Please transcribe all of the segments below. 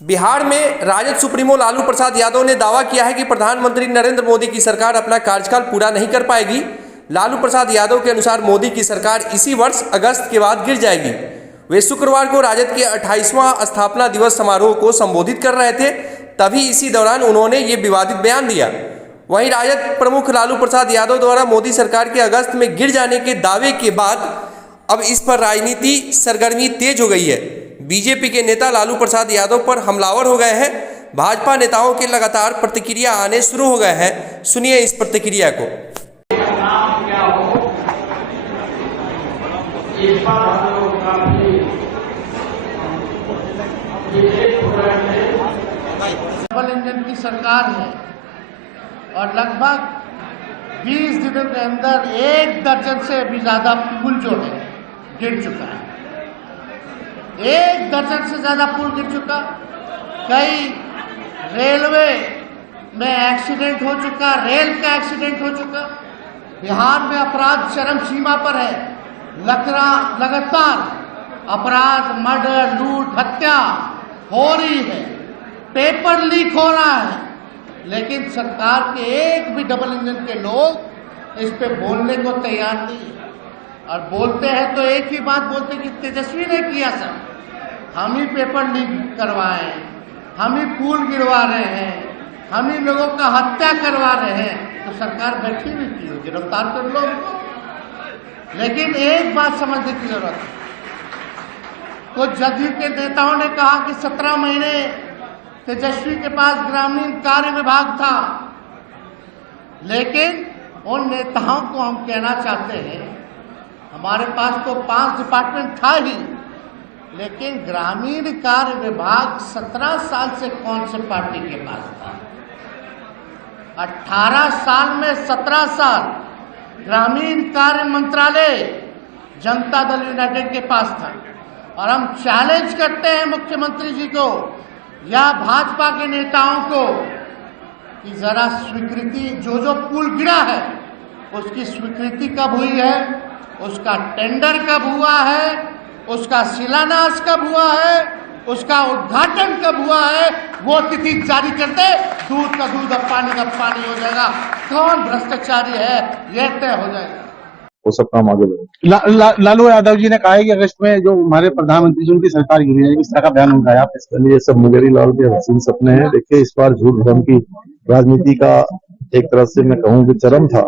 बिहार में राजद सुप्रीमो लालू प्रसाद यादव ने दावा किया है कि प्रधानमंत्री नरेंद्र मोदी की सरकार अपना कार्यकाल पूरा नहीं कर पाएगी। लालू प्रसाद यादव के अनुसार मोदी की सरकार इसी वर्ष अगस्त के बाद गिर जाएगी। वे शुक्रवार को राजद के 28वां स्थापना दिवस समारोह को संबोधित कर रहे थे, तभी इसी दौरान उन्होंने ये विवादित बयान दिया। वहीं राजद प्रमुख लालू प्रसाद यादव द्वारा मोदी सरकार के अगस्त में गिर जाने के दावे के बाद अब इस पर राजनीति सरगर्मी तेज हो गई है। बीजेपी के नेता लालू प्रसाद यादव पर हमलावर हो गए हैं। भाजपा नेताओं के लगातार प्रतिक्रिया आने शुरू हो गए हैं। सुनिए इस प्रतिक्रिया को। डबल इंजन की सरकार है और लगभग 20 दिनों के अंदर 1 दर्जन से भी ज्यादा पुल जो है गिर चुका है। 1 दर्जन से ज्यादा पुल गिर चुका। कई रेलवे में एक्सीडेंट हो चुका, रेल का एक्सीडेंट हो चुका। बिहार में अपराध चरम सीमा पर है। लगातार अपराध, मर्डर, लूट, हत्या हो रही है, पेपर लीक हो रहा है, लेकिन सरकार के एक भी डबल इंजन के लोग इस पे बोलने को तैयार नहीं है। और बोलते हैं तो एक ही बात बोलते कि तेजस्वी ने किया सब, हम ही पेपर लीक करवाए, हम ही पुल गिरवा रहे हैं, हम ही लोगों का हत्या करवा रहे हैं। तो सरकार बैठी हुई थी, गिरफ्तार कर लो। लेकिन एक बात समझने की जरूरत है। तो जदयू के नेताओं ने कहा कि 17 महीने तेजस्वी के पास ग्रामीण कार्य विभाग था, लेकिन उन नेताओं को हम कहना चाहते हैं, हमारे पास तो 5 डिपार्टमेंट था ही, लेकिन ग्रामीण कार्य विभाग 17 साल से कौन से पार्टी के पास था? 18 साल में 17 साल ग्रामीण कार्य मंत्रालय जनता दल यूनाइटेड के पास था। और हम चैलेंज करते हैं मुख्यमंत्री जी को या भाजपा के नेताओं को कि जरा स्वीकृति, जो पुल गिरा है उसकी स्वीकृति कब हुई है, उसका टेंडर कब हुआ है, उसका शिलान्यास कब हुआ है, उसका उद्घाटन कब हुआ है, वो तिथि जारी करते। दूध का दूध और पानी का पानी हो जाएगा। कौन भ्रष्टाचारी है यह तय हो जाएगा। वो सब काम आगे बढ़े। लालू यादव जी ने कहा है कि अगस्त में जो हमारे प्रधानमंत्री जी उनकी सरकार गिरी है, इस तरह का बयान उनका है। आप इसके लिए ये सब मुंगेरी लाल के हसीन सपने हैं। देखिए, इस बार झूठ भ्रम की राजनीति का एक तरह से मैं कहूँ कि चरम था।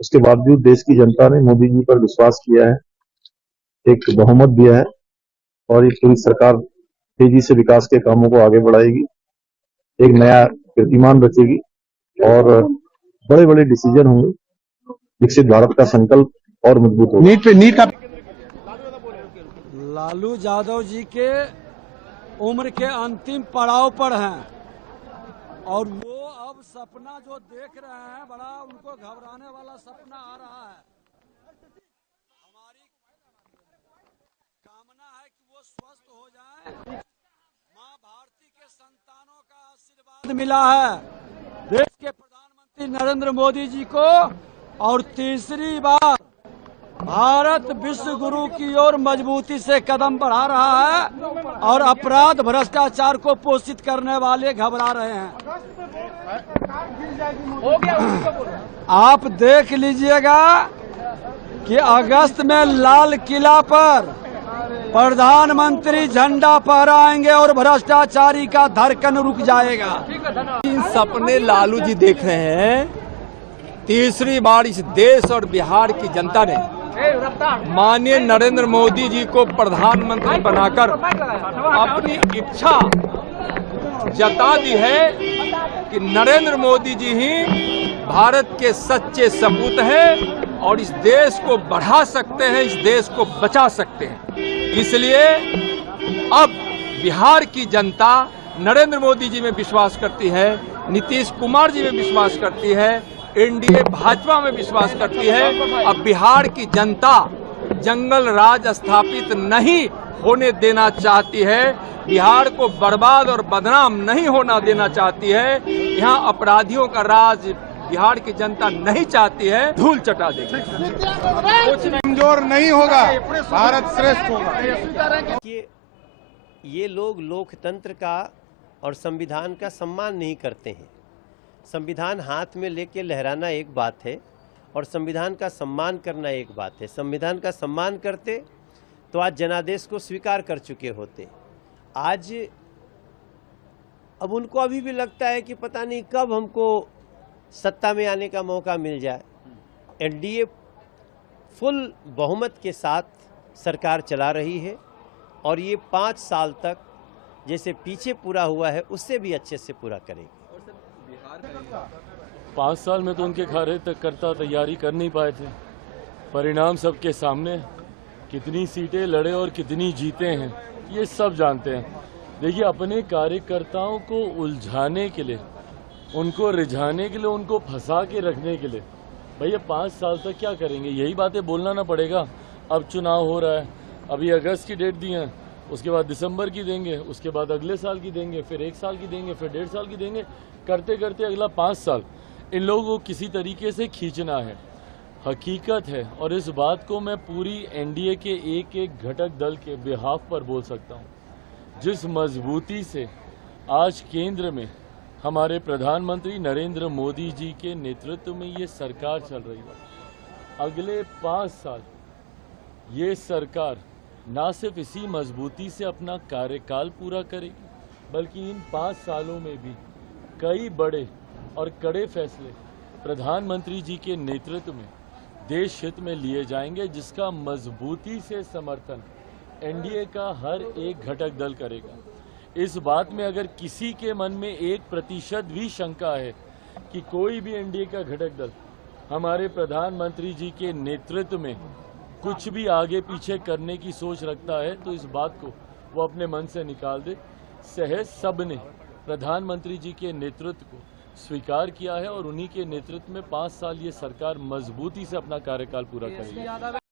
उसके बावजूद देश की जनता ने मोदी जी पर विश्वास किया है, एक बहुमत दिया है, और ये पूरी सरकार तेजी से विकास के कामों को आगे बढ़ाएगी, एक नया कीर्तिमान रचेगी और बड़े बड़े डिसीजन होंगे। विकसित भारत का संकल्प और मजबूत होगा। नीट का लालू यादव जी के उम्र के अंतिम पड़ाव पर हैं और वो अब सपना जो देख रहे हैं, बड़ा उनको घबराने वाला सपना आ रहा है। हमारी कामना है कि वो स्वस्थ हो जाएं। मां भारती के संतानों का आशीर्वाद मिला है देश के प्रधानमंत्री नरेंद्र मोदी जी को, और तीसरी बार भारत विश्व गुरु की ओर मजबूती से कदम बढ़ा रहा है और अपराध भ्रष्टाचार को पोषित करने वाले घबरा रहे हैं। आप देख लीजिएगा कि अगस्त में लाल किला पर प्रधानमंत्री झंडा फहराएंगे और भ्रष्टाचारी का धड़कन रुक जाएगा। इन सपने लालू जी देख रहे हैं। तीसरी बार इस देश और बिहार की जनता ने माननीय नरेंद्र मोदी जी को प्रधानमंत्री बनाकर अपनी इच्छा जता दी है कि नरेंद्र मोदी जी ही भारत के सच्चे सपूत हैं और इस देश को बढ़ा सकते हैं, इस देश को बचा सकते हैं। इसलिए अब बिहार की जनता नरेंद्र मोदी जी में विश्वास करती है, नीतीश कुमार जी में विश्वास करती है, एनडीए भाजपा में विश्वास करती है। अब बिहार की जनता जंगल राज स्थापित नहीं होने देना चाहती है, बिहार को बर्बाद और बदनाम नहीं होना देना चाहती है। यहाँ अपराधियों का राज बिहार की जनता नहीं चाहती है, धूल चटा देगी। कमजोर नहीं होगा, भारत श्रेष्ठ होगा। ये लोग लोकतंत्र का और संविधान का सम्मान नहीं करते हैं। संविधान हाथ में लेके लहराना एक बात है और संविधान का सम्मान करना एक बात है। संविधान का सम्मान करते तो आज जनादेश को स्वीकार कर चुके होते। आज अब उनको अभी भी लगता है कि पता नहीं कब हमको सत्ता में आने का मौका मिल जाए। एनडीए फुल बहुमत के साथ सरकार चला रही है और ये 5 साल तक जैसे पीछे पूरा हुआ है उससे भी अच्छे से पूरा करेगी। 5 साल में तो उनके कार्यकर्ता तैयारी कर नहीं पाए थे। परिणाम सबके सामने, कितनी सीटें लड़े और कितनी जीते हैं ये सब जानते हैं। देखिए, अपने कार्यकर्ताओं को उलझाने के लिए, उनको रिझाने के लिए, उनको फंसा के रखने के लिए भैया 5 साल तक क्या करेंगे? यही बातें बोलना ना पड़ेगा। अब चुनाव हो रहा है, अभी अगस्त की डेट दी है, उसके बाद दिसंबर की देंगे, उसके बाद अगले साल की देंगे, फिर 1 साल की देंगे, फिर 1.5 साल की देंगे, करते करते अगला 5 साल इन लोगों को किसी तरीके से खींचना है। हकीकत है, और इस बात को मैं पूरी एनडीए के एक एक घटक दल के बिहाफ पर बोल सकता हूँ। जिस मजबूती से आज केंद्र में हमारे प्रधानमंत्री नरेंद्र मोदी जी के नेतृत्व में ये सरकार चल रही है, अगले 5 साल ये सरकार ना सिर्फ इसी मजबूती से अपना कार्यकाल पूरा करेगी, बल्कि इन 5 सालों में भी कई बड़े और कड़े फैसले प्रधानमंत्री जी के नेतृत्व में देश हित में लिए जाएंगे, जिसका मजबूती से समर्थन एनडीए का हर एक घटक दल करेगा। इस बात में अगर किसी के मन में 1% भी शंका है कि कोई भी एनडीए का घटक दल हमारे प्रधानमंत्री जी के नेतृत्व में कुछ भी आगे पीछे करने की सोच रखता है, तो इस बात को वो अपने मन से निकाल दे। सहज सबने प्रधानमंत्री जी के नेतृत्व को स्वीकार किया है और उन्हीं के नेतृत्व में 5 साल ये सरकार मजबूती से अपना कार्यकाल पूरा करेगी।